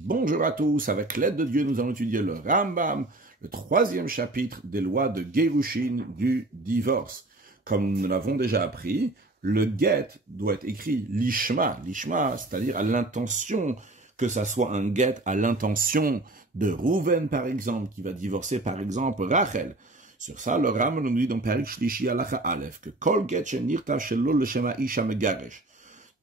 Bonjour à tous, avec l'aide de Dieu, nous allons étudier le Rambam, le troisième chapitre des lois de Gerushin du divorce. Comme nous l'avons déjà appris, le get doit être écrit lishma, c'est-à-dire à l'intention, que ça soit un get à l'intention de Rouven par exemple, qui va divorcer par exemple Rachel. Sur ça, le Rambam nous dit dans Perik Shlishi Halacha Aleph que Kol get shenirtav shelo l'shema isha megaresh.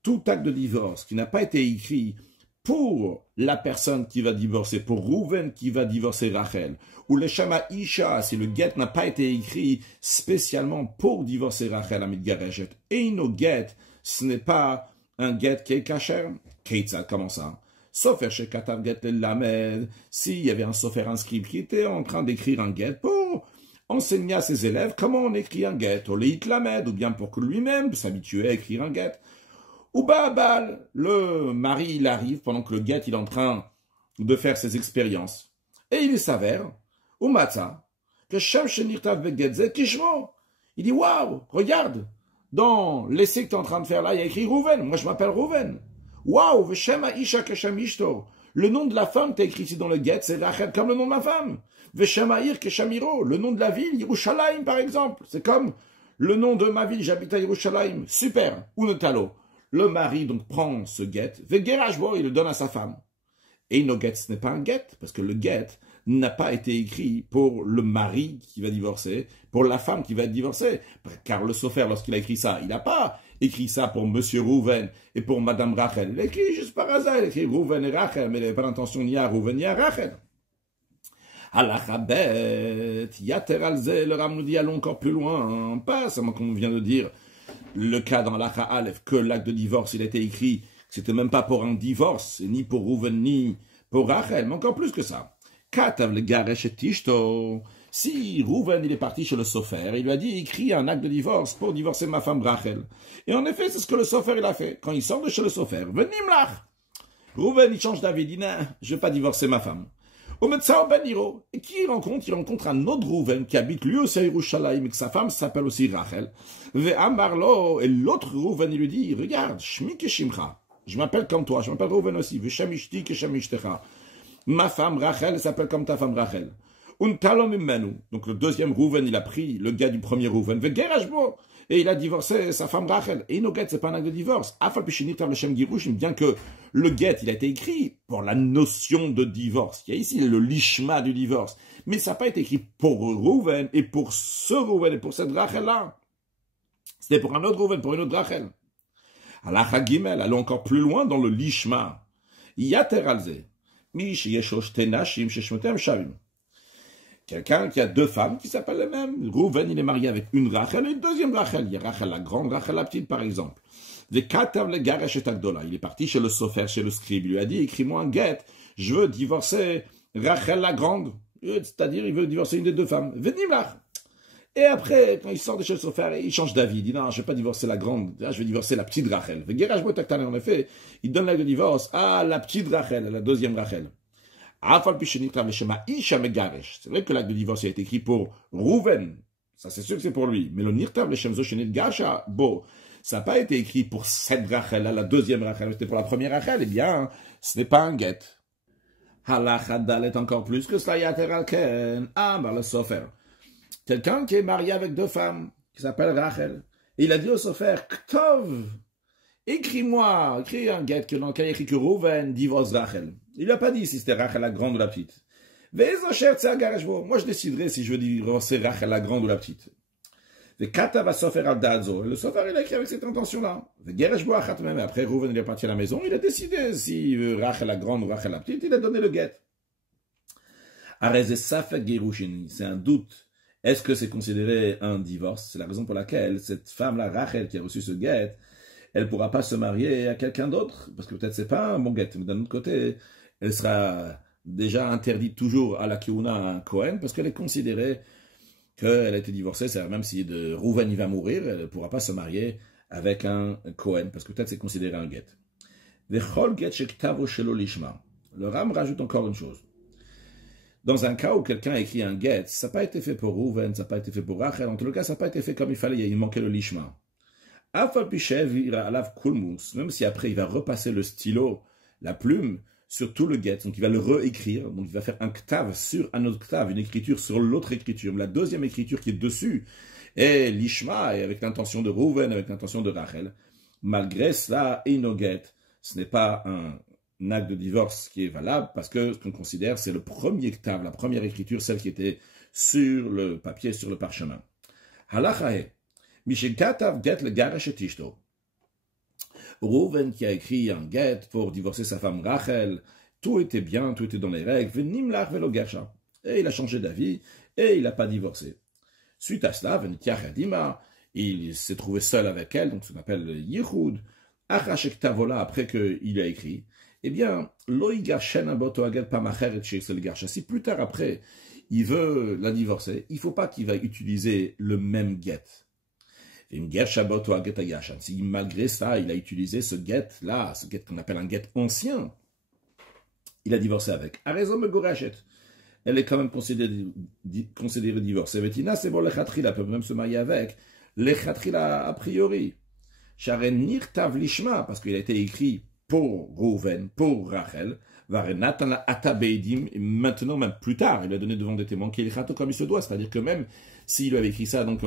Tout acte de divorce qui n'a pas été écrit pour la personne qui va divorcer, pour Rouven qui va divorcer Rachel, ou le Shama Isha, si le get n'a pas été écrit spécialement pour divorcer Rachel à Midgareshet, et no get, ce n'est pas un get qui est kasher. Keitzad, comment ça? Sofer chez Katav get le Lamed, s'il y avait un sofer inscrit qui était en train d'écrire un get pour enseigner à ses élèves comment on écrit un get, au Leit Lamed, ou bien pour que lui-même s'habitue à écrire un get. Ou Baal, le mari, il arrive pendant que le get il est en train de faire ses expériences. Et il s'avère, ou Matzah, que Shem Shenirtav Begetze Tishmo. Il dit, waouh, regarde, dans l'essai que tu es en train de faire là, il y a écrit Rouven. Moi, je m'appelle Rouven. Waouh, Veshem Aisha Keshem Ishto. Le nom de la femme que tu as écrit ici dans le get, c'est Rachel comme le nom de ma femme. Veshem Aïr Keshamiro. Le nom de la ville, Yerushalayim, par exemple. C'est comme le nom de ma ville, j'habite à Yerushalayim. Super. Ou Netalo. Le mari donc prend ce get, il le donne à sa femme. Et no get, ce n'est pas un get, parce que le get n'a pas été écrit pour le mari qui va divorcer, pour la femme qui va être divorcée. Car le sofer, lorsqu'il a écrit ça, il n'a pas écrit ça pour Monsieur Rouven et pour Madame Rachel. Il a écrit juste par hasard, il a écrit Rouven et Rachel, mais il n'avait pas l'intention ni à Rouven ni à Rachel. Halachabet, yater alze, le Ram nous dit allons encore plus loin, pas seulement comme on vient de dire, le cas dans l'Acha Aleph, que l'acte de divorce, il a été écrit, c'était même pas pour un divorce, ni pour Rouven, ni pour Rachel, mais encore plus que ça. Katav le garesh et tishto. Si Rouven, il est parti chez le sofer, il lui a dit, écris un acte de divorce pour divorcer ma femme Rachel. Et en effet, c'est ce que le sofer, il a fait. Quand il sort de chez le sofer, venimlach. Rouven, il change d'avis, il dit, non, je vais pas divorcer ma femme. Et qui il rencontre? Il rencontre un autre Rouven qui habite lui aussi à Yerushalayim et que sa femme s'appelle aussi Rachel. Et l'autre Rouven, il lui dit, regarde, Shmi Keshimcha, je m'appelle comme toi, je m'appelle Rouven aussi, Veshamishti Keshamishtercha. Ma femme Rachel s'appelle comme ta femme Rachel. Donc le deuxième Rouven, il a pris le gars du premier Rouven, et il a divorcé sa femme Rachel. Et no get, c'est pas un acte de divorce. Bien que le get, il a été écrit pour la notion de divorce. Il y a ici le lishma du divorce. Mais ça n'a pas été écrit pour Rouven et pour ce Rouven et pour cette Rachel-là. C'était pour un autre Rouven, pour une autre Rachel. Halacha Gimel, allons encore plus loin dans le lishma. Yater alze. Mish yeshosh tenashim sheshmotem shavim. Quelqu'un qui a deux femmes qui s'appellent les mêmes. Rouven, il est marié avec une Rachel et une deuxième Rachel. Il y a Rachel la grande, Rachel la petite, par exemple. Il est parti chez le sofer, chez le scribe. Il lui a dit, écris-moi un get. Je veux divorcer Rachel la grande. C'est-à-dire, il veut divorcer une des deux femmes. Venimlach. Et après, quand il sort de chez le sofer, il change d'avis. Il dit, non, je ne vais pas divorcer la grande. Là, je vais divorcer la petite Rachel. En effet, il donne l'acte de divorce à la petite Rachel, à la deuxième Rachel. C'est vrai que l'acte de divorce a été écrit pour Rouven. Ça, c'est sûr que c'est pour lui. Mais le Nirtav, le Shemzo Shenet Gasha, bon, ça n'a pas été écrit pour cette Rachel, la deuxième Rachel, c'était pour la première Rachel. Eh bien, ce n'est pas un get. Halachadal est encore plus que cela. Yater alken. Le sofer. Quelqu'un qui est marié avec deux femmes, qui s'appelle Rachel. Et il a dit au sofer, Ktov, écris-moi, écris un get dans lequel il écrit que Rouven divorce Rachel. Il n'a pas dit si c'était Rachel la grande ou la petite. Moi, je déciderai si je veux divorcer Rachel la grande ou la petite. Le sofer, il a écrit avec cette intention-là. Après, Rouven, il est parti à la maison, il a décidé si Rachel la grande ou Rachel la petite, il a donné le get. C'est un doute. Est-ce que c'est considéré un divorce? C'est la raison pour laquelle cette femme-là, Rachel, qui a reçu ce get, elle ne pourra pas se marier à quelqu'un d'autre, parce que peut-être c'est pas un bon get, mais d'un autre côté, elle sera déjà interdite toujours à la Kihuna à un Kohen, parce qu'elle est considérée qu'elle a été divorcée, c'est-à-dire même si de Rouven il va mourir, elle ne pourra pas se marier avec un Kohen, parce que peut-être c'est considéré un get. Le Ram rajoute encore une chose. Dans un cas où quelqu'un a écrit un get, ça n'a pas été fait pour Rouven, ça n'a pas été fait pour Rachel, en tout cas ça n'a pas été fait comme il fallait, il manquait le lishma. Même si après il va repasser le stylo, la plume, sur tout le get, donc il va le réécrire, donc il va faire un ktav sur un autre ktav, une écriture sur l'autre écriture, la deuxième écriture qui est dessus, et l'ishma, et avec l'intention de Reuven, avec l'intention de Rachel. Malgré cela, Einoget, ce n'est pas un acte de divorce qui est valable, parce que ce qu'on considère, c'est le premier ktav, la première écriture, celle qui était sur le papier, sur le parchemin. Halachahe, Mishekatav get le garash et tishto. Reuven qui a écrit un get pour divorcer sa femme Rachel, tout était bien, tout était dans les règles, venimlach velo gersha. Et il a changé d'avis, et il n'a pas divorcé. Suite à cela, Venitiachadima, il s'est trouvé seul avec elle, donc ce qu'on appelle le Yichud, Achashek Tavola, après qu'il a écrit, eh bien, si plus tard après, il veut la divorcer, il ne faut pas qu'il va utiliser le même get. Si malgré ça, il a utilisé ce get-là, ce get qu'on appelle un get ancien, il a divorcé avec. A raison me gorachet. Elle est quand même considérée divorcée. Vetina, c'est bon, lechatchila peut même se marier avec. Lechatchila a priori. Sharen nirtav lishma, parce qu'il a été écrit pour Reuven, pour Rachel. Varenatan la atabeidim, et maintenant, même plus tard, il a donné devant des témoins qu'il est comme il se doit. C'est-à-dire que même s'il avait écrit ça, donc,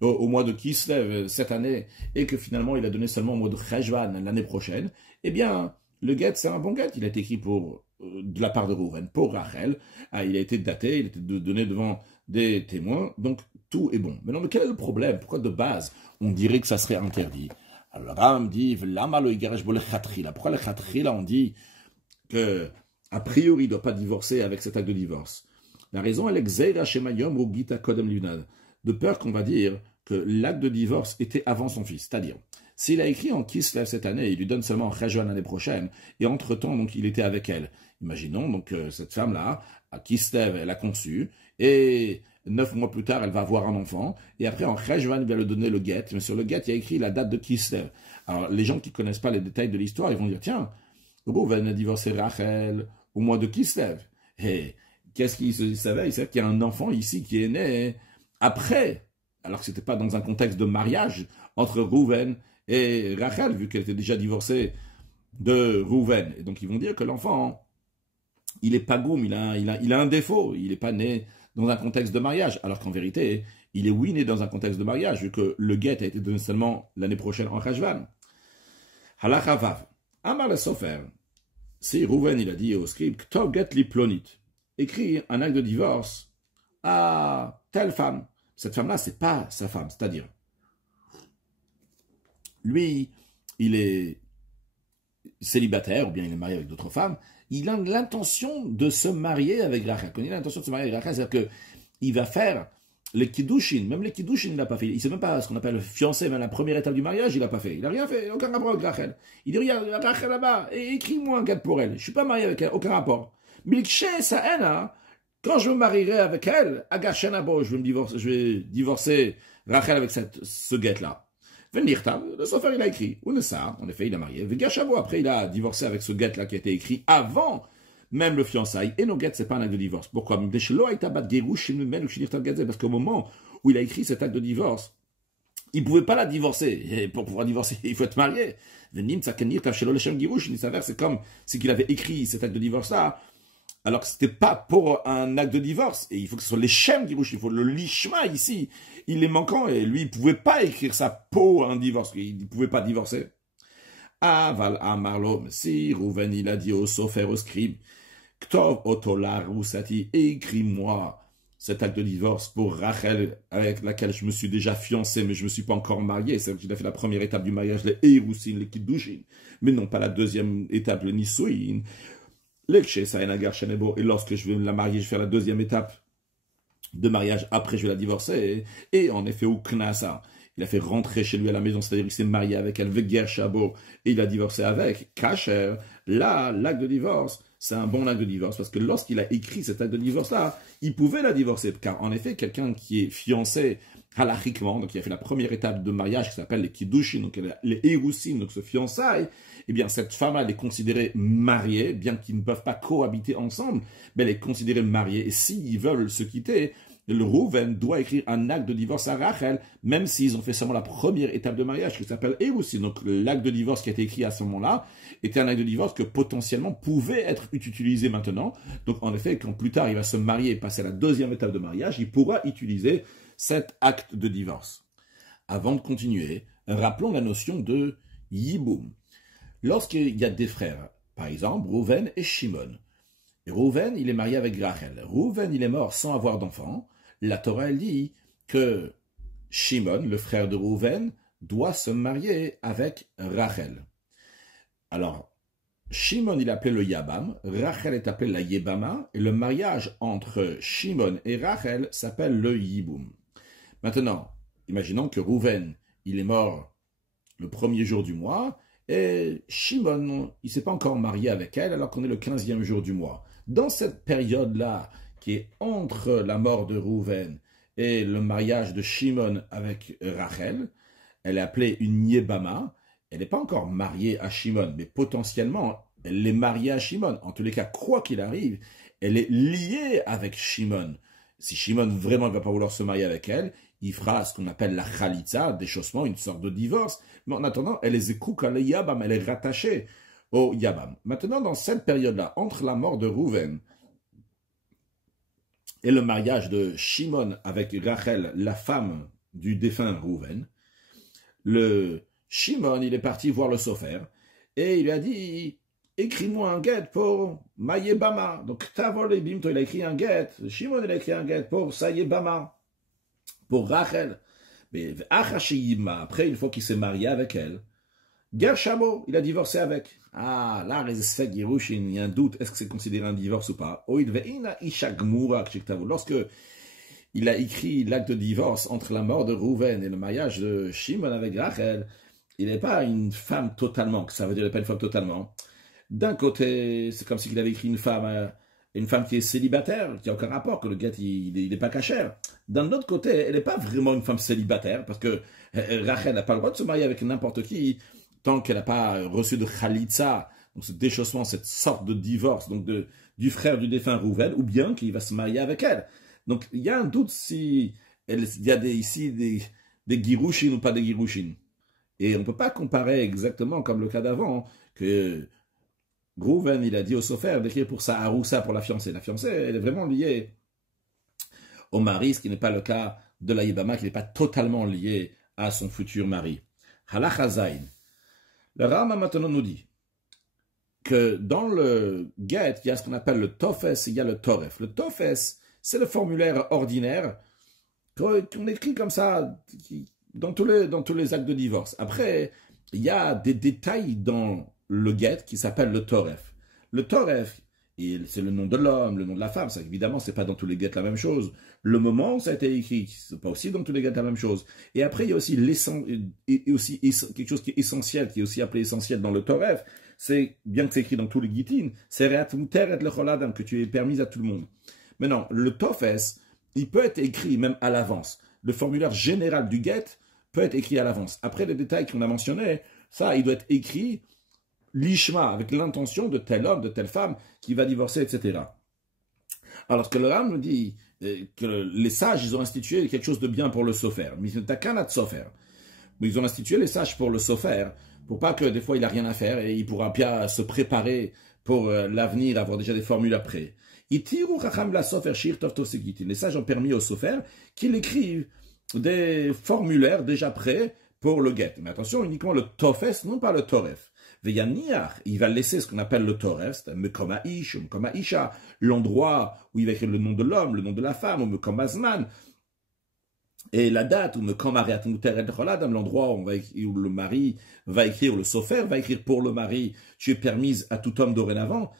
au mois de Kislev cette année, et que finalement il a donné seulement au mois de Cheshvan l'année prochaine, eh bien, le get, c'est un bon get. Il a été écrit de la part de Reuven, pour Rachel. Il a été daté, il a été donné devant des témoins, donc tout est bon. Maintenant, quel est le problème? Pourquoi de base, on dirait que ça serait interdit? Alors, le Ram dit, pourquoi le Khatrila, on dit que, a priori, il ne doit pas divorcer avec cet acte de divorce? La raison, elle est Gzeira Shemayom ou Gita Kodem Lunad, de peur qu'on va dire que l'acte de divorce était avant son fils. C'est-à-dire, s'il a écrit en Kislev cette année, il lui donne seulement en Cheshvan l'année prochaine, et entre-temps, donc, il était avec elle. Imaginons, donc, cette femme-là, à Kislev, elle a conçu, et 9 mois plus tard, elle va avoir un enfant, et après, en Cheshvan, il va lui donner le get, mais sur le get, il y a écrit la date de Kislev. Alors, les gens qui ne connaissent pas les détails de l'histoire, ils vont dire, tiens, Reuven a divorcé Rachel au mois de Kislev. Et qu'est-ce qu'il savait? Il savait qu'il y a un enfant ici qui est né après, alors que ce n'était pas dans un contexte de mariage entre Reuven et Rachel, vu qu'elle était déjà divorcée de Reuven. Et donc ils vont dire que l'enfant, il est pas goum, il a un défaut, il n'est pas né dans un contexte de mariage, alors qu'en vérité, il est oui né dans un contexte de mariage, vu que le get a été donné seulement l'année prochaine en Cheshvan. Halacha Vav, Amar le Sofer, si Reuven il a dit au scribe, Kto get li plonit, écrit un acte de divorce à telle femme. Cette femme-là, c'est pas sa femme, c'est-à-dire, lui, il est célibataire, ou bien il est marié avec d'autres femmes, il a l'intention de se marier avec Rachel. Quand il a l'intention de se marier avec Rachel, c'est-à-dire qu'il va faire les kiddushin, même les kiddushin, il n'a pas fait. Il ne sait même pas ce qu'on appelle le fiancé, même la première étape du mariage, il n'a pas fait. Il n'a rien fait, aucun rapport avec Rachel. Il dit, regarde, Rachel là-bas, écris-moi un gars pour elle. Je ne suis pas marié avec elle, aucun rapport. Milkshe Saena, quand je me marierai avec elle, Agashenabo, je vais divorcer Rachel avec ce guet-là. Venirtam, le Sofer, il a écrit. Ounessa, en effet, il a marié. Vegashavo, après, il a divorcé avec ce guet-là qui a été écrit avant même le fiançailles. Et nos guettes, c'est pas un acte de divorce. Pourquoi? Parce qu'au moment où il a écrit cet acte de divorce, il ne pouvait pas la divorcer. Et pour pouvoir divorcer, il faut être marié. Il s'avère, c'est comme si qu'il avait écrit cet acte de divorce-là, alors que c'était pas pour un acte de divorce. Et il faut que ce soit les Shem Girouch, il faut le Lishma ici. Il est manquant et lui, il pouvait pas écrire ça pour un divorce. Il pouvait pas divorcer. Aval Amarlo, si Reuven, il a dit au Sofer, au scribe, Ktov Otolar Roussati, écris-moi cet acte de divorce pour Rachel, avec laquelle je me suis déjà fiancé, mais je me suis pas encore marié. C'est vrai que j'ai fait la première étape du mariage, les Eirussin, les Kiddushin, mais non pas la deuxième étape, le Nisuin. Et lorsque je vais la marier, je vais faire la deuxième étape de mariage, après je vais la divorcer. Et en effet, au Knasa, il a fait rentrer chez lui à la maison, c'est-à-dire qu'il s'est marié avec elle, Veger Shabo, et il a divorcé avec. Kacher, là, l'acte de divorce, c'est un bon acte de divorce, parce que lorsqu'il a écrit cet acte de divorce-là, il pouvait la divorcer, car en effet, quelqu'un qui est fiancé halachiquement, donc il a fait la première étape de mariage qui s'appelle les Kiddushin, donc les Eirussin, donc ce fiançailles, eh bien cette femme elle est considérée mariée, bien qu'ils ne peuvent pas cohabiter ensemble, mais elle est considérée mariée, et s'ils veulent se quitter, le Rouven doit écrire un acte de divorce à Rachel, même s'ils ont fait seulement la première étape de mariage, qui s'appelle Erusin. Donc l'acte de divorce qui a été écrit à ce moment-là était un acte de divorce que potentiellement pouvait être utilisé maintenant. Donc en effet, quand plus tard il va se marier et passer à la deuxième étape de mariage, il pourra utiliser cet acte de divorce. Avant de continuer, rappelons la notion de Yiboum. Lorsqu'il y a des frères, par exemple Rouven et Shimon, Rouven, il est marié avec Rachel. Rouven, il est mort sans avoir d'enfant. La Torah, elle dit que Shimon, le frère de Rouven, doit se marier avec Rachel. Alors, Shimon, il est appelé le Yabam, Rachel est appelée la Yebama, et le mariage entre Shimon et Rachel s'appelle le Yiboum. Maintenant, imaginons que Rouven, il est mort le premier jour du mois, et Shimon, il ne s'est pas encore marié avec elle, alors qu'on est le 15e jour du mois. Dans cette période-là, qui est entre la mort de Rouven et le mariage de Shimon avec Rachel, elle est appelée une Yebama. Elle n'est pas encore mariée à Shimon, mais potentiellement, elle est mariée à Shimon. En tous les cas, quoi qu'il arrive, elle est liée avec Shimon. Si Shimon vraiment ne va pas vouloir se marier avec elle, il fera ce qu'on appelle la Khalitza, déchaussement, une sorte de divorce. Mais en attendant, elle est Zekouk à la Yabam, elle est rattachée au Yabam. Maintenant, dans cette période-là, entre la mort de Rouven et le mariage de Shimon avec Rachel, la femme du défunt Rouven, le Shimon, il est parti voir le Sofer et il lui a dit « Écris-moi un guet pour ma Yebama ». Donc, Tavol et Bimto, il a écrit un guet. Shimon, il a écrit un guet pour sa Yebama, pour Rachel. Mais après, une fois qu'il s'est marié avec elle, Gershamo, il a divorcé avec. Ah, là, il y a un doute, est-ce que c'est considéré un divorce ou pas? Lorsque il a écrit l'acte de divorce entre la mort de Rouven et le mariage de Shimon avec Rachel, il n'est pas une femme totalement, ça veut dire qu'il n'est pas une femme totalement. D'un côté, c'est comme s'il avait écrit une femme qui est célibataire, qui n'a aucun rapport, que le gars, il n'est pas cachère. D'un autre côté, elle n'est pas vraiment une femme célibataire, parce que Rachel n'a pas le droit de se marier avec n'importe qui, tant qu'elle n'a pas reçu de Khalitza, donc ce déchaussement, cette sorte de divorce, donc du frère du défunt Rouven, ou bien qu'il va se marier avec elle. Donc il y a un doute si il y a ici des Girushin ou pas des Girushin. Et on ne peut pas comparer exactement comme le cas d'avant, que Rouven, il a dit au Sofer d'écrire pour sa Haroussa, pour la fiancée. La fiancée, elle est vraiment liée au mari, ce qui n'est pas le cas de la Yebama, qui n'est pas totalement liée à son futur mari. Halakha Zayin. Le Rama maintenant nous dit que dans le Get, il y a ce qu'on appelle le Tofes et il y a le Toref. Le Tofes, c'est le formulaire ordinaire qu'on écrit comme ça dans tous les actes de divorce. Après, il y a des détails dans le Get qui s'appelle le Toref. Le Toref, c'est le nom de l'homme, le nom de la femme. Ça, évidemment, c'est pas dans tous les Get la même chose. Le moment où ça a été écrit, c'est pas aussi dans tous les Get la même chose. Et après, il y a aussi quelque chose qui est essentiel, qui est aussi appelé essentiel dans le Toref. C'est, bien que c'est écrit dans tous les Gitin, c'est Reat Muter et le Choladam, que tu es permis à tout le monde. Maintenant, le Tofes, il peut être écrit même à l'avance. Le formulaire général du Get peut être écrit à l'avance. Après les détails qu'on a mentionnés, ça, il doit être écrit l'ishma, avec l'intention de tel homme, de telle femme qui va divorcer, etc. Alors que le Ram nous dit que les sages, ils ont institué quelque chose de bien pour le Sofer. Mais ils ont institué les sages pour le Sofer, pour pas que des fois il n'a rien à faire et il pourra bien se préparer pour l'avenir, avoir déjà des formules après. Les sages ont permis au Sofer qu'il écrive des formulaires déjà prêts pour le Get. Mais attention, uniquement le Tofes, non pas le Toref. Il va laisser ce qu'on appelle le Toref, Mekom Ish, Mekom Isha, l'endroit où il va écrire le nom de l'homme, le nom de la femme, ou Mekom Azman, et la date, ou Mekom Ariat Muter et Choladam, l'endroit où le mari va écrire, le Sofer va écrire pour le mari, tu es permise à tout homme dorénavant,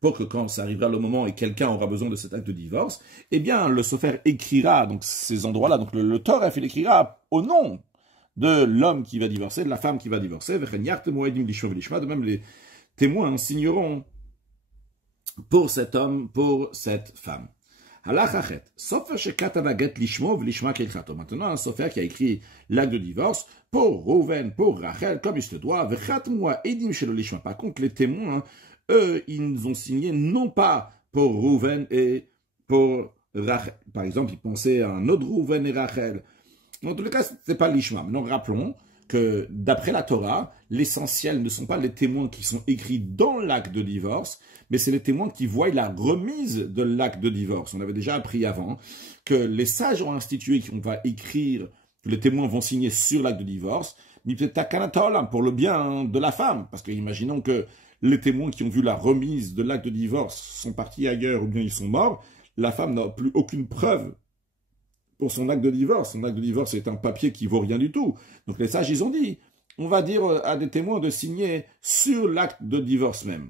pour que quand ça arrivera le moment et quelqu'un aura besoin de cet acte de divorce, eh bien le Sofer écrira donc ces endroits-là, donc le Toref, il écrira au nom de l'homme qui va divorcer, de la femme qui va divorcer, de même les témoins signeront pour cet homme, pour cette femme. Maintenant, un Sofer qui a écrit l'acte de divorce pour Rouven, pour Rachel, comme il se doit. Par contre, les témoins, eux, ils ont signé non pas pour Rouven et pour Rachel. Par exemple, il pensait à un autre Rouven et Rachel. En tout cas, ce n'est pas l'Ishma. Maintenant, rappelons que d'après la Torah, l'essentiel ne sont pas les témoins qui sont écrits dans l'acte de divorce, mais c'est les témoins qui voient la remise de l'acte de divorce. On avait déjà appris avant que les sages ont institué qu'on va écrire, que les témoins vont signer sur l'acte de divorce, mais peut-être pour le bien de la femme, parce que imaginons que les témoins qui ont vu la remise de l'acte de divorce sont partis ailleurs ou bien ils sont morts, la femme n'a plus aucune preuve pour son acte de divorce. Son acte de divorce est un papier qui vaut rien du tout. Donc les sages, ils ont dit, on va dire à des témoins de signer sur l'acte de divorce même.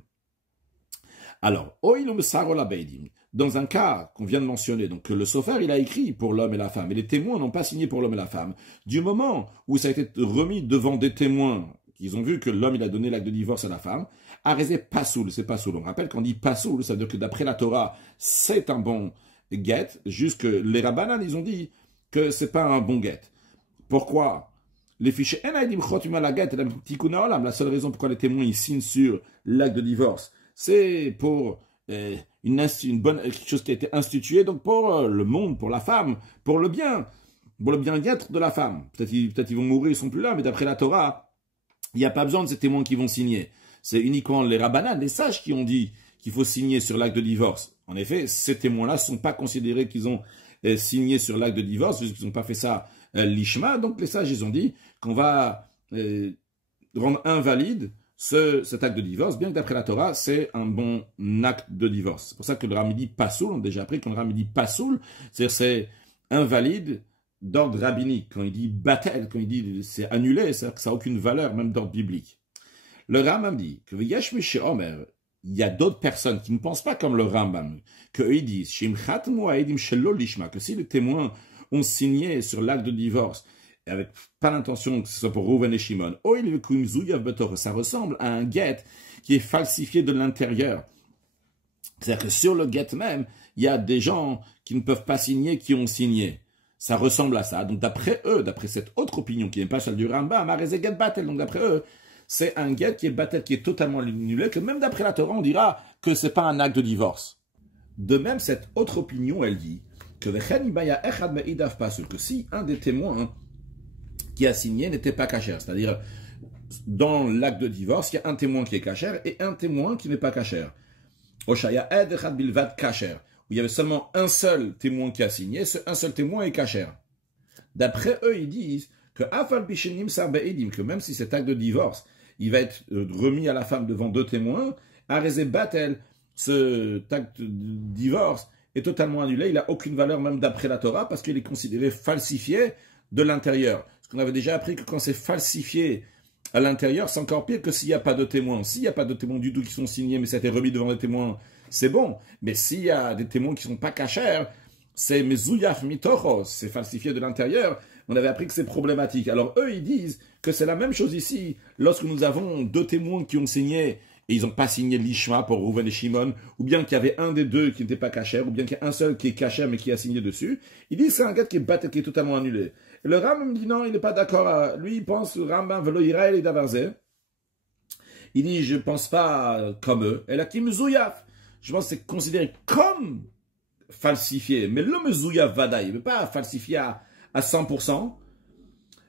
Alors, dans un cas qu'on vient de mentionner, donc que le sofer, il a écrit pour l'homme et la femme, et les témoins n'ont pas signé pour l'homme et la femme, du moment où ça a été remis devant des témoins, qu'ils ont vu que l'homme, il a donné l'acte de divorce à la femme, arrêté pasoul, c'est pasoul. On rappelle qu'on dit pasoul, ça veut dire que d'après la Torah, c'est un bon get, jusque les rabbanan, ils ont dit que c'est pas un bon get. Pourquoi? Les fichiers la seule raison pourquoi les témoins ils signent sur l'acte de divorce, c'est pour une bonne quelque chose qui a été institué, donc pour le monde, pour la femme, pour le bien-être de la femme. Peut-être ils vont mourir, ils sont plus là, mais d'après la Torah, il n'y a pas besoin de ces témoins qui vont signer. C'est uniquement les rabbanan, les sages qui ont dit qu'il faut signer sur l'acte de divorce. En effet, ces témoins-là ne sont pas considérés qu'ils ont signé sur l'acte de divorce, puisqu'ils n'ont pas fait ça l'ishma. Donc les sages, ils ont dit qu'on va rendre invalide cet acte de divorce, bien que d'après la Torah, c'est un bon acte de divorce. C'est pour ça que le Ramidi Pasoul, on a déjà appris que le Ramidi Pasoul, c'est invalide d'ordre rabbinique. Quand il dit batel, quand il dit c'est annulé, c'est-à-dire que ça n'a aucune valeur, même d'ordre biblique. Le Rambam dit que il y a d'autres personnes qui ne pensent pas comme le Rambam, qu'eux ils disent que si les témoins ont signé sur l'acte de divorce, avec pas l'intention que ce soit pour Rouven et Shimon, ça ressemble à un get qui est falsifié de l'intérieur. C'est-à-dire que sur le get même, il y a des gens qui ne peuvent pas signer, qui ont signé. Ça ressemble à ça. Donc d'après eux, d'après cette autre opinion qui n'est pas celle du Rambam, donc d'après eux, c'est un get qui est battel, qui est totalement annulé, que même d'après la Torah, on dira que c'est pas un acte de divorce. De même, cette autre opinion, elle dit que si un des témoins qui a signé n'était pas cachère, c'est-à-dire dans l'acte de divorce, il y a un témoin qui est cachère et un témoin qui n'est pas cachère. Oshaya ed echad bilvad cachère, où il y avait seulement un seul témoin qui a signé, ce un seul témoin est cachère. D'après eux, ils disent que même si cet acte de divorce, il va être remis à la femme devant deux témoins, Arezé Batel, cet acte de divorce est totalement annulé, il n'a aucune valeur même d'après la Torah parce qu'il est considéré falsifié de l'intérieur. Parce qu'on avait déjà appris que quand c'est falsifié à l'intérieur, c'est encore pire que s'il n'y a pas de témoins. S'il n'y a pas de témoins du tout qui sont signés, mais ça a été remis devant des témoins, c'est bon. Mais s'il y a des témoins qui ne sont pas cachers, c'est mezouyaf mitochos, c'est falsifié de l'intérieur. On avait appris que c'est problématique. Alors eux, ils disent que c'est la même chose ici. Lorsque nous avons deux témoins qui ont signé, et ils n'ont pas signé l'ishma pour Rouven et Shimon, ou bien qu'il y avait un des deux qui n'était pas caché, ou bien qu'il y a un seul qui est caché mais qui a signé dessus, ils disent que c'est un gars qui est battu, qui est totalement annulé. Et le Rambam dit non, il n'est pas d'accord. Lui, il pense, Rambam velo Yirael et Davarze. Il dit, je ne pense pas comme eux. Et là, qui mezouyaf. Je pense que c'est considéré comme falsifié. Mais le mezouyaf vadaï, mais pas falsifié à 100%.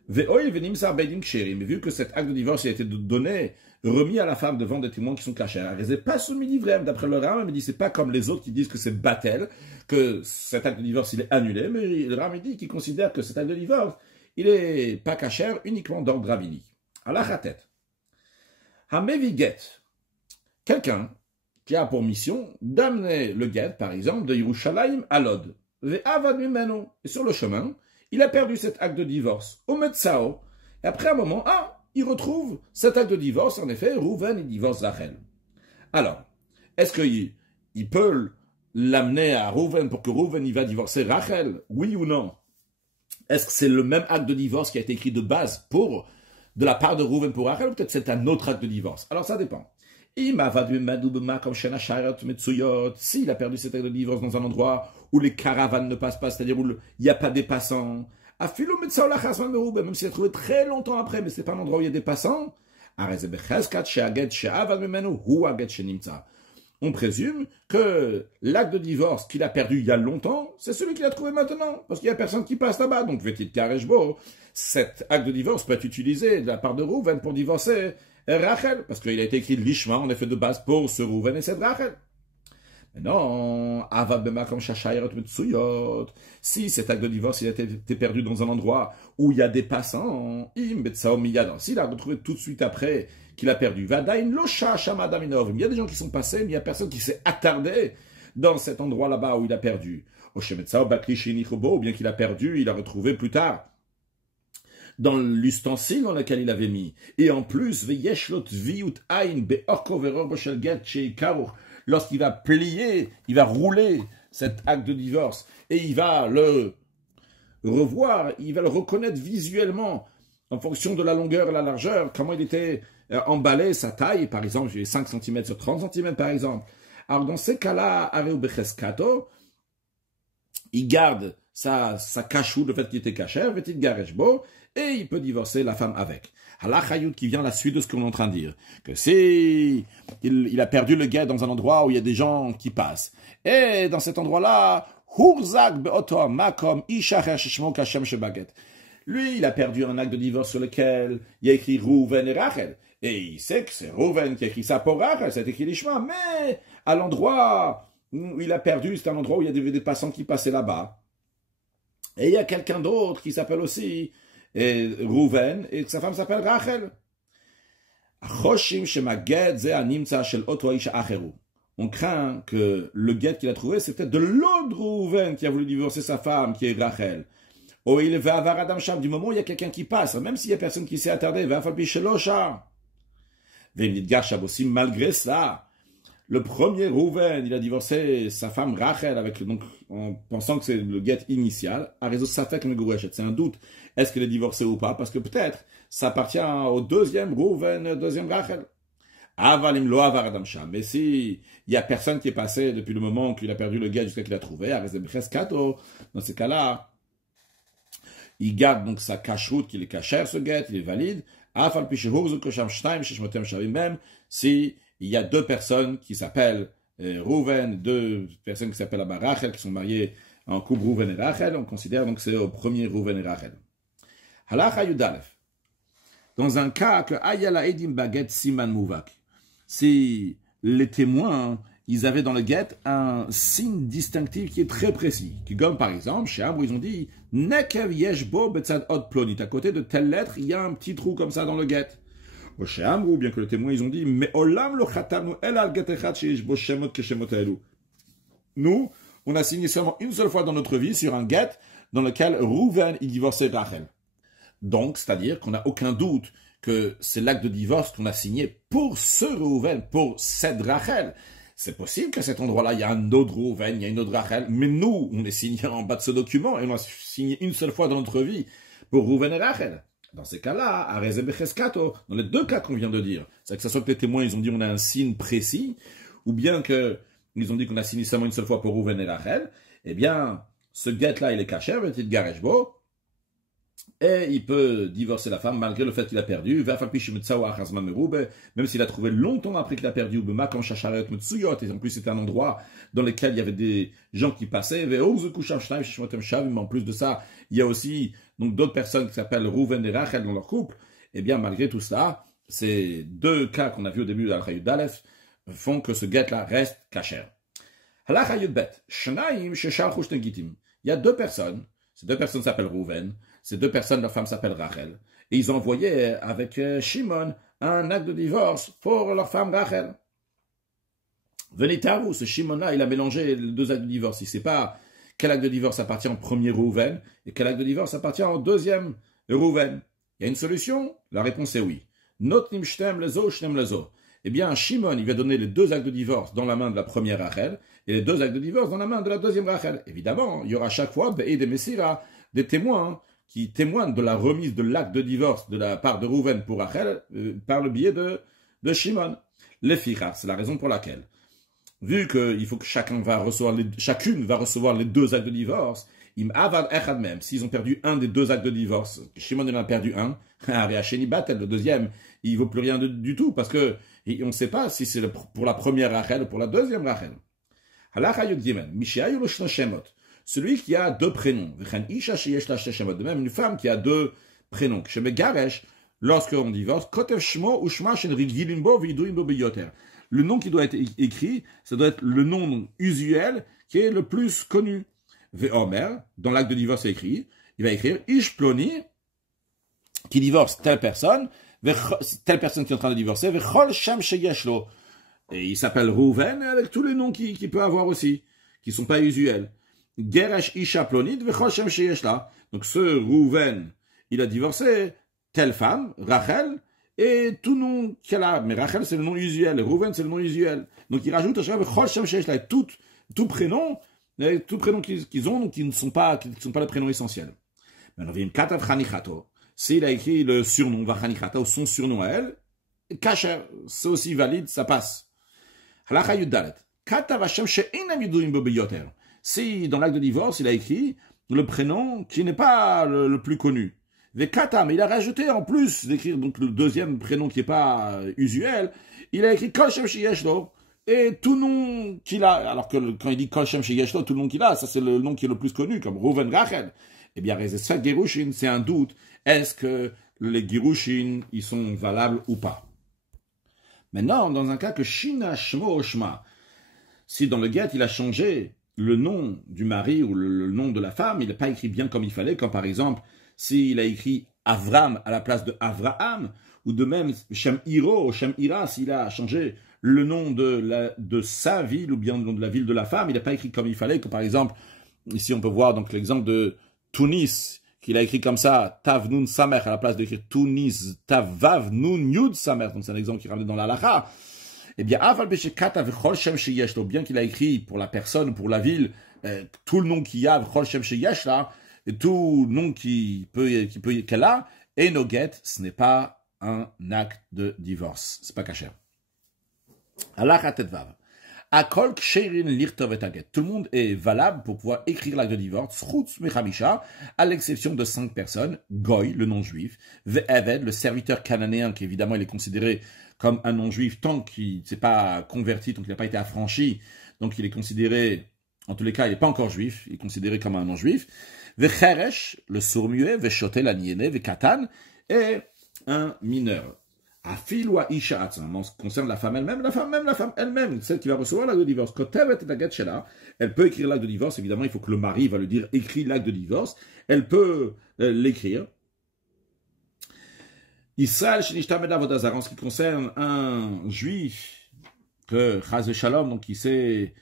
Mais vu que cet acte de divorce a été donné, remis à la femme devant des témoins qui sont cachés, pas sous le d'après le Rambam, il dit c'est pas comme les autres qui disent que c'est batel, que cet acte de divorce il est annulé, mais le Rambam dit qu'il considère que cet acte de divorce il est pas caché uniquement d'ordre rabbinique. Alors la tête, Hamevi get, quelqu'un qui a pour mission d'amener le get, par exemple, de Yerushalayim à Lod, et sur le chemin, il a perdu cet acte de divorce au Metzao, et après un moment, il retrouve cet acte de divorce, en effet, Rouven, il divorce Rachel. Alors, est-ce qu'il peut l'amener à Rouven pour que Rouven il va divorcer Rachel? Oui ou non? Est-ce que c'est le même acte de divorce qui a été écrit de base de la part de Rouven pour Rachel, ou peut-être c'est un autre acte de divorce? Alors ça dépend. S'il a perdu cet acte de divorce dans un endroit où les caravanes ne passent pas, c'est-à-dire où il n'y a pas des passants, même s'il a trouvé très longtemps après, mais ce n'est pas un endroit où il y a des passants, on présume que l'acte de divorce qu'il a perdu il y a longtemps, c'est celui qu'il a trouvé maintenant, parce qu'il n'y a personne qui passe là-bas. Donc, Vetit Kareshbo, cet acte de divorce peut être utilisé de la part de Rouven pour divorcer Rachel, parce qu'il a été écrit l'Ishma, en effet, de base pour ce Rouven et cette Rachel. Mais non, si cet acte de divorce il a été perdu dans un endroit où il y a des passants, s'il a retrouvé tout de suite après qu'il a perdu, il y a des gens qui sont passés, mais il n'y a personne qui s'est attardé dans cet endroit là-bas où il a perdu. Ou bien qu'il a perdu, il a retrouvé plus tard dans l'ustensile dans lequel il avait mis. Et en plus, lorsqu'il va plier, il va rouler cet acte de divorce et il va le revoir, il va le reconnaître visuellement en fonction de la longueur et la largeur, comment il était emballé, sa taille, par exemple, j'ai 5 cm sur 30 cm par exemple. Alors dans ces cas-là, il garde sa cachou, le fait qu'il était caché, et il peut divorcer la femme avec. Halachayut qui vient à la suite de ce qu'on est en train de dire. Que si il a perdu le guet dans un endroit où il y a des gens qui passent. Et dans cet endroit-là, lui, il a perdu un acte de divorce sur lequel il y a écrit Rouven et Rachel. Et il sait que c'est Rouven qui a écrit ça pour Rachel, c'est écrit l'Ishma. Mais à l'endroit où il a perdu, c'est un endroit où il y a des passants qui passaient là-bas. Et il y a quelqu'un d'autre qui s'appelle aussi Rouven, et sa femme s'appelle Rachel. On craint que le guet qu'il a trouvé, c'est peut-être de l'autre Rouven qui a voulu divorcer sa femme, qui est Rachel. Oh, il va avoir Adam Sham, du moment où il y a quelqu'un qui passe, même s'il y a personne qui s'est attardé, il va falloir Shelosha. Aussi, malgré ça, le premier Rouven, il a divorcé sa femme Rachel donc, en pensant que c'est le guet initial. A raison, ça fait que c'est un doute. Est-ce qu'il est divorcé ou pas? Parce que peut-être, ça appartient au deuxième Rouven, deuxième Rachel. Avalim lo avar Adam Sham. Mais si il y a personne qui est passé depuis le moment qu'il a perdu le guet jusqu'à qu'il a trouvé, a raison, dans ces cas-là, il garde donc sa cache-route qu'il est cachère, ce guet, il est valide. Même si il y a deux personnes qui s'appellent Rouven, deux personnes qui s'appellent Rachel, qui sont mariées en couple Rouven et Rachel, on considère donc que c'est au premier Rouven et Rachel. Halacha Yudalef. Dans un cas que Ayala Edim Baget Siman Mouvak, si les témoins, ils avaient dans le guet un signe distinctif qui est très précis, qui comme par exemple, chez Amr, ils ont dit Nekev Yeshbo Betzad Od Plonit, à côté de telle lettre, il y a un petit trou comme ça dans le guet. Chez Amr, bien que les témoins, ils ont dit Mais Olam lo Khatamnu El al Get Echad Sheyeshbo Shemot Keshemot Elu. Nous, on a signé seulement une seule fois dans notre vie sur un guet dans lequel Rouven y divorçait Rachel. Donc, c'est-à-dire qu'on n'a aucun doute que c'est l'acte de divorce qu'on a signé pour ce Rouven, pour cette Rachel. C'est possible qu'à cet endroit-là, il y a un autre Rouven, il y a une autre Rachel, mais nous, on est signé en bas de ce document et on a signé une seule fois dans notre vie pour Rouven et Rachel. Dans ces cas-là, à Rezeb et Cheskato, dans les deux cas qu'on vient de dire, c'est que ce soit que les témoins, ils ont dit on a un signe précis, ou bien que ils ont dit qu'on a signé seulement une seule fois pour Rouven et Rachel, eh bien, ce guet-là, il est caché, le petit Gareshbo, et il peut divorcer la femme malgré le fait qu'il a perdu, même s'il a trouvé longtemps après qu'il a perdu, et en plus c'était un endroit dans lequel il y avait des gens qui passaient, mais en plus de ça, il y a aussi donc d'autres personnes qui s'appellent Rouven et Rachel dans leur couple, et bien malgré tout ça, ces deux cas qu'on a vus au début de la Chayut d'Aleph font que ce guet-là reste caché. Il y a deux personnes, ces deux personnes s'appellent Rouven, ces deux personnes, leur femme s'appelle Rachel, et ils ont envoyé avec Shimon un acte de divorce pour leur femme Rachel. Venez à vous, ce Shimon-là, il a mélangé les deux actes de divorce. Il ne sait pas quel acte de divorce appartient au premier Rouven et quel acte de divorce appartient au deuxième Rouven. Il y a une solution? La réponse est oui. Notnim shtem lezo, shtem lezo. Eh bien, Shimon, il va donner les deux actes de divorce dans la main de la première Rachel et les deux actes de divorce dans la main de la deuxième Rachel. Évidemment, il y aura chaque fois des Messira, des témoins qui témoignent de la remise de l'acte de divorce de la part de Rouven pour Rachel par le biais de Shimon. Les fichas, c'est la raison pour laquelle, vu qu'il faut que chacune va recevoir les deux actes de divorce, Im avad echad même, s'ils ont perdu un des deux actes de divorce, Shimon en a perdu un, le deuxième, il vaut plus rien du tout, parce que on ne sait pas si c'est pour la première Rachel ou pour la deuxième Rachel. Halacha Yud Gimel, Mishayu lo shno shemot, celui qui a deux prénoms, v'chen isha sheyesh la shemot, de même une femme qui a deux prénoms, shemegaresh, lorsqu'on divorce, kotev shmo ou shma shen rigilin bo v'iduin bo biyoter. Le nom qui doit être écrit, ça doit être le nom usuel qui est le plus connu. Ve'omer, dans l'acte de divorce c'est écrit, il va écrire Ish Ploni, qui divorce telle personne qui est en train de divorcer, Ve'chol Shem Sheyeshlo. Et il s'appelle Rouven avec tous les noms qu'il peut avoir aussi, qui ne sont pas usuels. Geresh Isha Plonit, Ve'chol Shem Sheyeshla. Donc ce Rouven, il a divorcé telle femme, Rachel, et tout nom qu'elle a. Mais Rachel c'est le nom usuel, Rouven c'est le nom usuel. Donc il rajoute à chaque fois Ve'chol Shem Sheyeshla, tout prénom, tous prénoms qu'ils ont, donc qui ne sont pas les prénoms essentiels. Maintenant, vient Katav Chanichato. S'il a écrit le surnom, Vachanichata, ou son surnom à elle, Kasher, c'est aussi valide, ça passe. Halacha Yudalet. Katav Hashem she'inam yiduim bo biyoter. Si, dans l'acte de divorce, il a écrit le prénom qui n'est pas le plus connu. Vekata, mais il a rajouté en plus d'écrire donc le deuxième prénom qui n'est pas usuel, il a écrit Kol Shem Sheyeshlo. Et tout nom qu'il a, alors que quand il dit Kol Shem Sheyeshlo, tout le nom qu'il a, ça c'est le nom qui est le plus connu, comme Rouven Rachel. Eh bien, Rezesfat Gerushin, c'est un doute. Est-ce que les Gerushin, ils sont valables ou pas? Maintenant, dans un cas que Shina Shmo Shma, si dans le get, il a changé le nom du mari ou le nom de la femme, il n'a pas écrit bien comme il fallait, comme par exemple, s'il a écrit Avram à la place de Avraham, ou de même Shem Iro, Shem Ira, s'il a changé le nom de sa ville ou bien le nom de la ville de la femme, il n'a pas écrit comme il fallait, que par exemple, ici on peut voir donc l'exemple de Tunis, qu'il a écrit comme ça, Tav Nun Samer, à la place d'écrire Tunis, Tav Vav Nun Yud Samer, donc c'est un exemple qui ramène dans la halakha. Eh bien, Aval Beshe Katav Chol Shem Sheyesh, bien qu'il a écrit pour la personne, pour la ville, tout le nom qu'il y a, Chol Shem Sheyesh là, et tout nom qu'elle a, et no get, ce n'est pas un acte de divorce, c'est pas kasher. Halakha Tetvav. Akol ksherin lirtov et aget. Tout le monde est valable pour pouvoir écrire l'acte de divorce, chutz mechamisha, à l'exception de 5 personnes, Goy, le non-juif, Ve'eved, le serviteur cananéen, qui évidemment il est considéré comme un non-juif tant qu'il ne s'est pas converti, tant qu'il n'a pas été affranchi, donc il est considéré, en tous les cas, il n'est pas encore juif, il est considéré comme un non-juif, Ve'cheresh, le sourd-muet, Ve'shotel aniene, Ve'katan, et un mineur. Afil ou Isha Atzan, concerne la femme elle-même, elle-même, celle qui va recevoir l'acte de divorce. Elle peut écrire l'acte de divorce, évidemment, il faut que le mari va lui dire écris l'acte de divorce, elle peut l'écrire. Israël, en ce qui concerne un juif, que Chaz Shalom, donc il s'est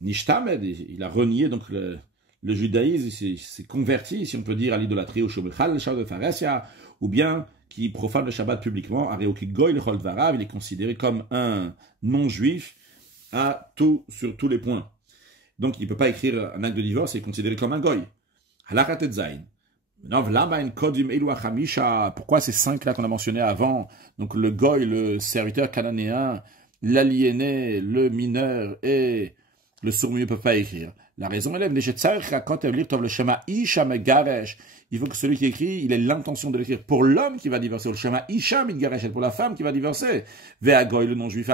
Nishtamed, il a renié donc le judaïsme, il s'est converti, si on peut dire, à l'idolâtrie, au Shobechal, le Shabbat de Pharesia, ou bien qui profane le Shabbat publiquement, il est considéré comme un non-juif sur tous les points. Donc il ne peut pas écrire un acte de divorce, il est considéré comme un goy. Pourquoi ces 5 là qu'on a mentionnés avant, donc le goy, le serviteur cananéen, l'aliéné, le mineur et le sourd-muet ne peuvent pas écrire? La raison est il faut que celui qui écrit, il ait l'intention de l'écrire pour l'homme qui va divorcer, le shema isha mitgareshet, pour la femme qui va divorcer. Ve'agoy, le non-juif,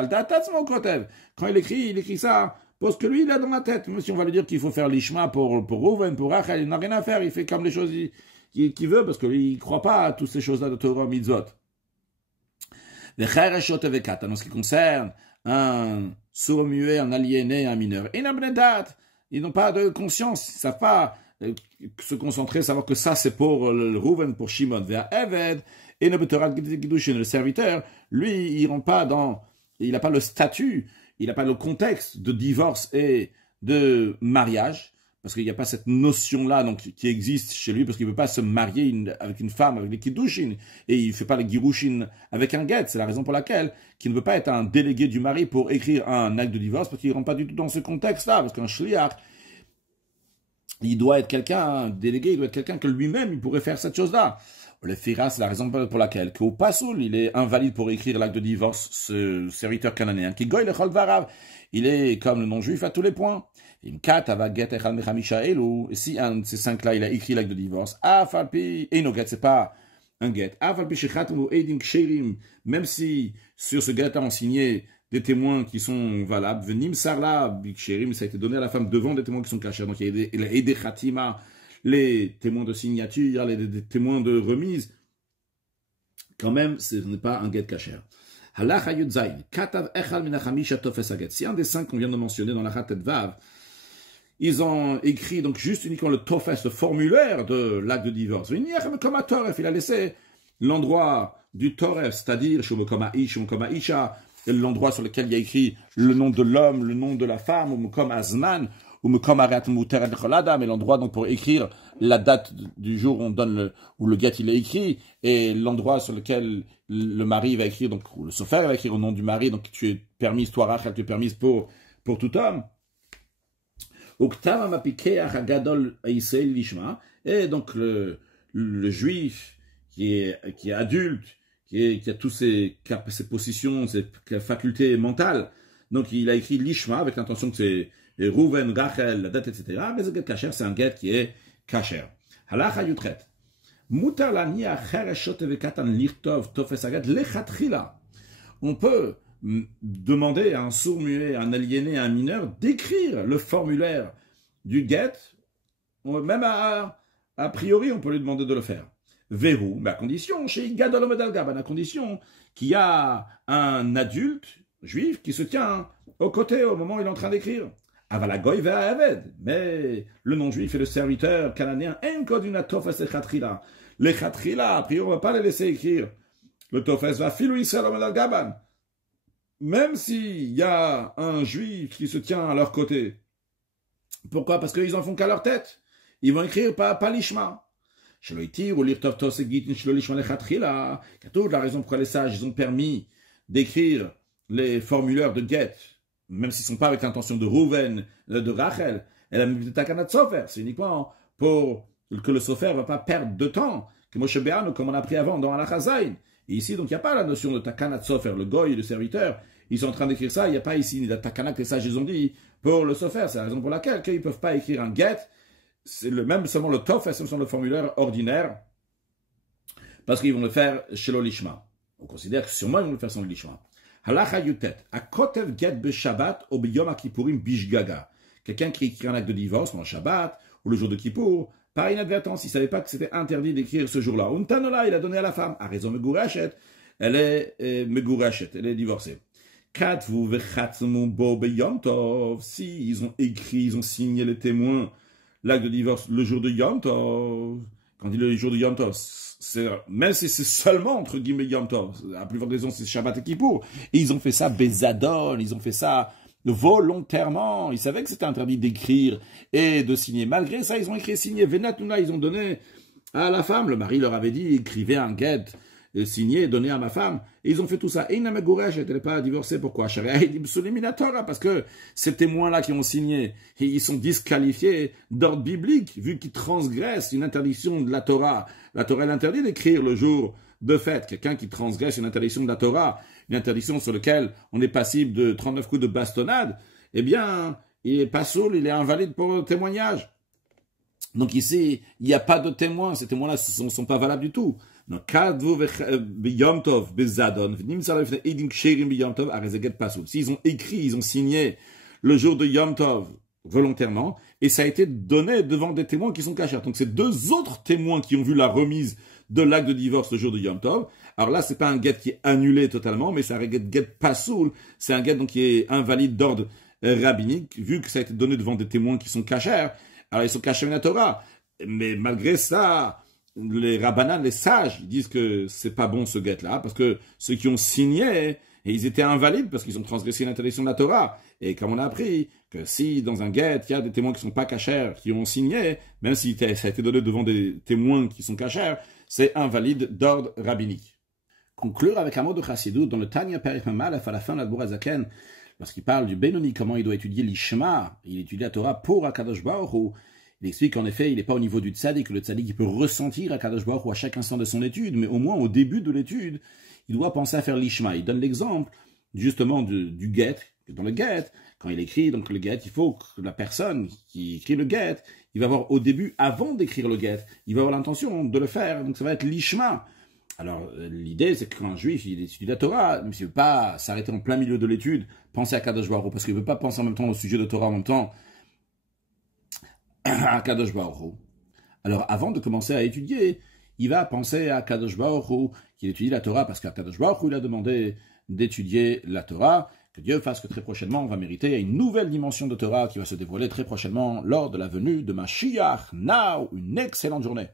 quand il écrit ça, parce que lui, il a dans la tête. Même si on va lui dire qu'il faut faire l'ishma pour Rouven, pour Rachel, il n'a rien à faire, il fait comme les choses qu'il veut, parce qu'il ne croit pas à toutes ces choses-là de Torah mitzvot. Ve'chereshot ve'katan, en ce qui concerne un sourd-muet, un aliéné, un mineur, ils n'ont pas de conscience, ils ne savent pas se concentrer, savoir que ça c'est pour le Rouven, pour Shimon, vers Eved, et le serviteur, lui, il n'a pas le statut, il n'a pas le contexte de divorce et de mariage, parce qu'il n'y a pas cette notion-là donc qui existe chez lui, parce qu'il ne peut pas se marier avec une femme, avec les kiddushin, et il ne fait pas les girushin avec un get. C'est la raison pour laquelle il ne veut pas être un délégué du mari pour écrire un acte de divorce, parce qu'il ne rentre pas du tout dans ce contexte-là, parce qu'un shliach, il doit être quelqu'un, un délégué, il doit être quelqu'un que lui-même, il pourrait faire cette chose-là. Le Firas, c'est la raison pour laquelle, qu'au Pasoul, il est invalide pour écrire l'acte de divorce, ce serviteur cananéen, qui goy le Cholvarav. Il est comme le non-juif à tous les points. Si un de ces cinq-là, il a écrit l'acte de divorce, et no get, c'est pas un get. Même si sur ce get-là, on signait des témoins qui sont valables, venim sarla, ça a été donné à la femme devant des témoins qui sont cachés. Donc il y a des khatima, les témoins de signature, les témoins de remise. Quand même, ce n'est pas un get kasher. Si un des cinq qu'on vient de mentionner dans la Khatet Vav, ils ont écrit donc juste uniquement le tofes, le formulaire de l'acte de divorce. Il a laissé l'endroit du toref, c'est-à-dire l'endroit sur lequel il y a écrit le nom de l'homme, le nom de la femme, ou comme Azman, ou mais l'endroit donc pour écrire la date du jour où on donne où le get il est écrit, et l'endroit sur lequel le mari va écrire, donc le sofer va écrire au nom du mari, donc tu es permise, toi Rachel, tu es permise pour tout homme. Et donc le juif qui est adulte, qui a toutes ses possessions, ses facultés mentales, donc il a écrit l'ishma avec l'intention que c'est Rouven, Rachel, la date, etc. Mais ce get kasher, c'est un get qui est kasher. Halacha yutret. Mutar lani achereshot vekatan lichtov tofes agat lechatchila. On peut demander à un sourd-muet, à un aliéné, à un mineur, d'écrire le formulaire du get, même a priori, on peut lui demander de le faire. Verrou, mais à condition, chez Gadol Medal Gaban, à condition qu'il y a un adulte juif qui se tient aux côtés au moment où il est en train d'écrire. Avalagoy va Aved, mais le non-juif et le serviteur cananéen, encode une tofes et chatrila. Les chatrila, a priori, on ne va pas les laisser écrire. Le tofes va filou Israël Medal Gaban. Même s'il y a un juif qui se tient à leur côté. Pourquoi? Parce qu'ils en font qu'à leur tête. Ils vont écrire pas l'ishma. La raison pourquoi les sages ils ont permis d'écrire les formulaires de get, même s'ils ne sont pas avec l'intention de Rouven, de Rachel, c'est uniquement pour que le sofer ne va pas perdre de temps, que Moshe Béano, comme on a appris avant dans Al-Chazaïn. Et ici, donc, il n'y a pas la notion de takanat sofer, le goy et le serviteur. Ils sont en train d'écrire ça, il n'y a pas ici ni la takanat que les sages ils ont dit pour le sofer. C'est la raison pour laquelle ils ne peuvent pas écrire un get. C'est même seulement le tof, c'est seulement le formulaire ordinaire, parce qu'ils vont le faire chez l'olishma. On considère que sûrement ils vont le faire sans l'olishma. Halacha yutet, a kotev get be Shabbat ou be Yom Kippourim bishgaga. Quelqu'un qui écrit un acte de divorce pendant Shabbat ou le jour de Kippour, par inadvertance, il ne savait pas que c'était interdit d'écrire ce jour-là. Untanola, il a donné à la femme, à raison megurachet, elle est megurachet, elle est divorcée. Katvu vechatmu bo be Yom Tov, si ils ont écrit, ils ont signé les témoins, l'acte de divorce le jour de Yom Tov, quand il dit le jour de Yom Tov, même si c'est seulement entre guillemets Yom Tov, la plupart des raisons c'est Shabbat et Kippour, et ils ont fait ça bezadon, ils ont fait ça volontairement, ils savaient que c'était interdit d'écrire et de signer, malgré ça ils ont écrit et signé, Venatuna, ils ont donné à la femme, le mari leur avait dit, écrivez un get, signé, donné à ma femme, et ils ont fait tout ça. Et Inamagouresh n'était pas divorcée, pourquoi? Parce que ces témoins-là qui ont signé, ils sont disqualifiés d'ordre biblique, vu qu'ils transgressent une interdiction de la Torah. La Torah l'interdit d'écrire le jour de fête. Quelqu'un qui transgresse une interdiction de la Torah, une interdiction sur laquelle on est passible de 39 coups de bastonnade, eh bien, il est pas saoul, il est invalide pour le témoignage. Donc ici, il n'y a pas de témoins, ces témoins-là ne sont pas valables du tout. Donc, s'ils ont écrit, ils ont signé le jour de Yom Tov volontairement, et ça a été donné devant des témoins qui sont cachés. Donc, c'est deux autres témoins qui ont vu la remise de l'acte de divorce le jour de Yom Tov. Alors là, c'est pas un get qui est annulé totalement, mais c'est un get pasoul. C'est un get donc qui est invalide d'ordre rabbinique, vu que ça a été donné devant des témoins qui sont cachers. Alors, ils sont cachés dans la Torah. Mais malgré ça, les rabbanan, les sages, ils disent que c'est pas bon ce get-là, parce que ceux qui ont signé, et ils étaient invalides parce qu'ils ont transgressé l'interdiction de la Torah. Et comme on a appris que si dans un get, il y a des témoins qui sont pas cachers, qui ont signé, même si ça a été donné devant des témoins qui sont cachers, c'est invalide d'ordre rabbinique. Conclure avec un mot de Chassidut dans le Tanya Perek Mamalef à la fin de l'Adbour Hazaken, lorsqu'il parle du Benoni, comment il doit étudier l'Ishma, il étudie la Torah pour Akadosh Baruch Hu. Il explique qu'en effet, il n'est pas au niveau du tzaddik, le tzaddik il peut ressentir à Kadosh Baruch Hu à chaque instant de son étude, mais au moins au début de l'étude, il doit penser à faire l'ishma. Il donne l'exemple justement du get, dans le get, quand il écrit donc le get, il faut que la personne qui écrit le get, il va avoir au début, avant d'écrire le get, il va avoir l'intention de le faire, donc ça va être l'ishma. Alors l'idée c'est qu'un juif, il étudie la Torah, mais il ne veut pas s'arrêter en plein milieu de l'étude, penser à Kadosh Baruch Hu, parce qu'il ne veut pas penser en même temps au sujet de Torah en même temps, à Kadosh Baruch Hu. Alors avant de commencer à étudier, il va penser à Kadosh Baruch Hu, qu'il étudie la Torah, parce qu'à Kadosh Baruch Hu, il a demandé d'étudier la Torah, que Dieu fasse que très prochainement, on va mériter une nouvelle dimension de Torah qui va se dévoiler très prochainement lors de la venue de Mashiach. Now, une excellente journée.